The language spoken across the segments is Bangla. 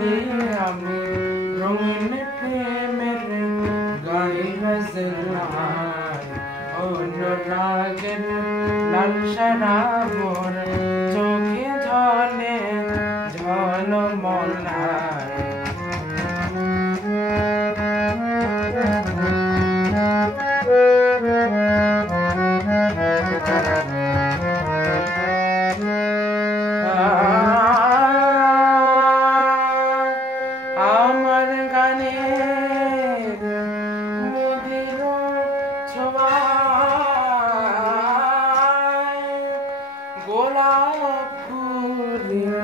আমি রঙিন প্রেমের গাই গজল অনুরাগের লাল সারাবর চোখে ঝলে ঝলমলায় আমার গানের মধুর ছোঁয়ায় গোলাপ ফুলের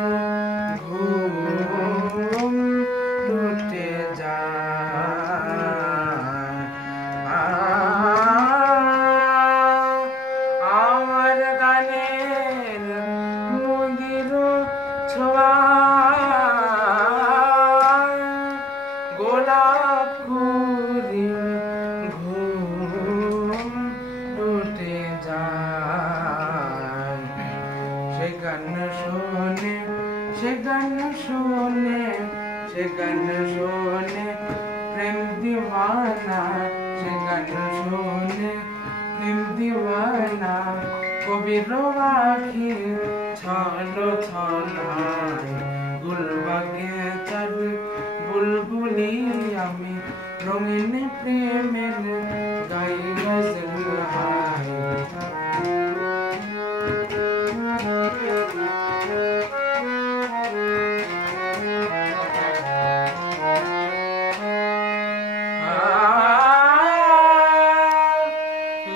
ঘুম লুটে যায় আমার গানের মধুর ছোঁয়ায় গোলাপ ফুলের ঘুম লুটে যায় সে গান শোনে সে গান শোনে সে গান শোনে প্রেম দিওয়ানা সে গান শোনে প্রেম দিওয়ানা কবির আখি ছলো ছলায় গুলবাগে চার বুলবুলি আমি রঙিন প্রেমের গাই গজল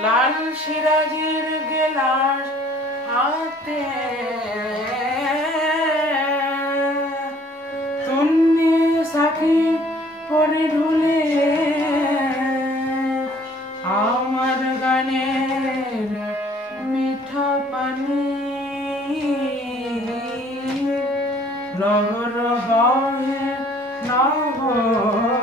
লাল সিরাজের গেলাস হাতে তুমি সাথী পরে ঢুলে আমার গানের মিঠা পানি লহর বহে নহর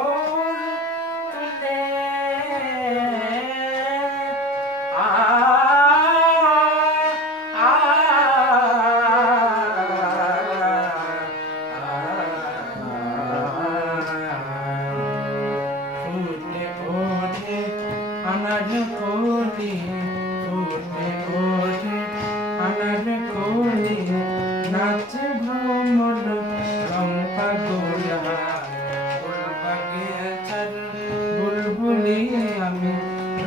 তুলে আনার কোলি ফুটে ওঠে আনার কোলি নাচে ভ্রমর রং পাগলা ফুলবাগে চার বুলবুলি আমি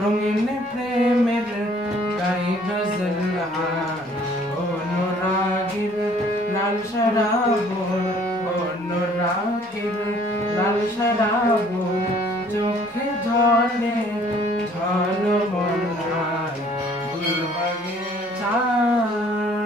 রঙিন প্রেমের গাই গজল অনুরাগের লাল সারাবর অনুরাগের লাল সারাবর চোখে ঝলে ঝলমলায় গুলবাগে চায়